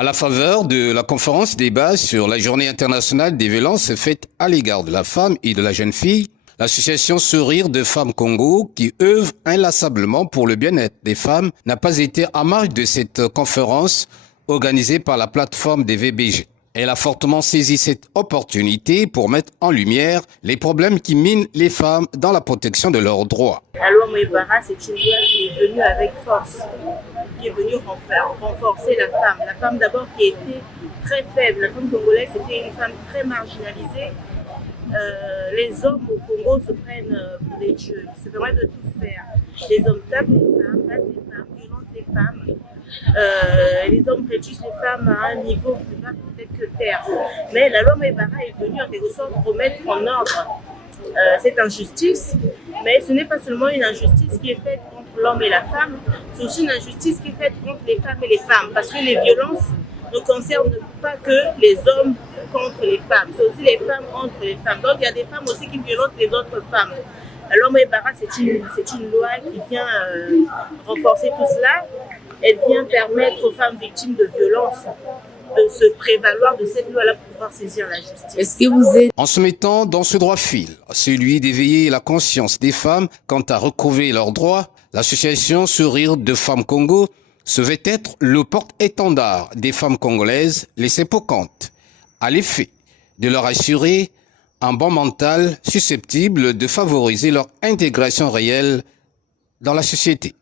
À la faveur de la conférence débat sur la journée internationale des violences faites à l'égard de la femme et de la jeune fille, l'association Sourire de Femmes Congo, qui œuvre inlassablement pour le bien-être des femmes, n'a pas été en marge de cette conférence organisée par la plateforme des VBG. Elle a fortement saisi cette opportunité pour mettre en lumière les problèmes qui minent les femmes dans la protection de leurs droits. La loi Moïbara, c'est une loi qui est venue avec force, qui est venue renforcer la femme. La femme d'abord qui était très faible. La femme congolaise était une femme très marginalisée. Les hommes au Congo se prennent pour des dieux. Ils se permettent de tout faire. Les hommes tapent les femmes, battent les femmes, violentent les femmes. Les hommes réduisent les femmes à un niveau plus bas peut-être que terre. Mais la loi Moïbara est venue en quelque sorte remettre en ordre cette injustice. Mais ce n'est pas seulement une injustice qui est faite entre l'homme et la femme, c'est aussi une injustice qui est faite entre les femmes et les femmes. Parce que les violences ne concernent pas que les hommes contre les femmes, c'est aussi les femmes entre les femmes. Donc il y a des femmes aussi qui violentent les autres femmes. Alors Moïbara, c'est une loi qui vient renforcer tout cela. Elle vient permettre aux femmes victimes de violences de se prévaloir de cette loi-là pour pouvoir saisir la justice. Est-ce que vous êtes... En se mettant dans ce droit fil, celui d'éveiller la conscience des femmes quant à recouvrer leurs droits, l'association Sourire de Femmes Congo se veut être le porte-étendard des femmes congolaises laissées poquantes, à l'effet de leur assurer un bon mental susceptible de favoriser leur intégration réelle dans la société.